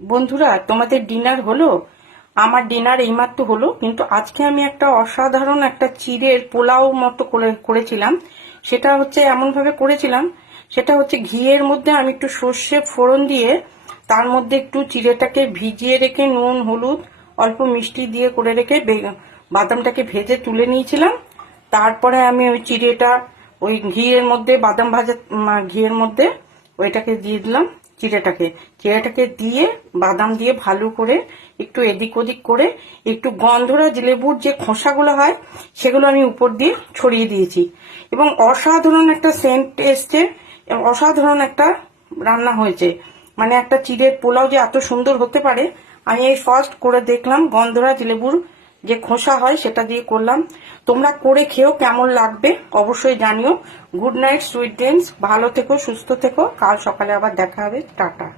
বন্ধুরা, তোমাদের ডিনার হলো? আমার ডিনার এইমাত্র হলো। কিন্তু আজকে আমি একটা অসাধারণ একটা চিড়ের পোলাও মতো করেছিলাম। সেটা হচ্ছে এমন ভাবে করেছিলাম, সেটা হচ্ছে ঘিয়ের মধ্যে আমি একটু সর্ষে ফোড়ন দিয়ে তার মধ্যে একটু চিড়েটাকে ভিজিয়ে রেখে নুন হলুদ অল্প মিষ্টি দিয়ে করে রেখে বাদামটাকে ভেজে তুলে নিয়েছিলাম। তারপরে আমি ওই চিড়েটা ওই ঘিয়ের মধ্যে বাদাম ভাজা ঘিয়ের মধ্যে ওইটাকে দিয়ে দিলাম। চিড়েটাকে দিয়ে বাদাম দিয়ে ভালো করে একটু এদিক ওদিক করে একটু গন্ধরাজ লেবুর যে খোসাগুলো হয় সেগুলো আমি উপর দিয়ে ছড়িয়ে দিয়েছি এবং অসাধারণ একটা সেন্ট এসছে এবং অসাধারণ একটা রান্না হয়েছে। মানে একটা চিড়ের পোলাও যে এত সুন্দর হতে পারে আমি এই ফার্স্ট করে দেখলাম। গন্ধরাজ লেবুর যে খোসা হয় সেটা দিয়ে করলাম। তোমরা করে খেও, কেমন লাগবে অবশ্যই জানিও। গুড নাইট সুইট ড্রিমস, ভালো থেকো, সুস্থ থেকো। কাল সকালে আবার দেখা হবে। টাটা।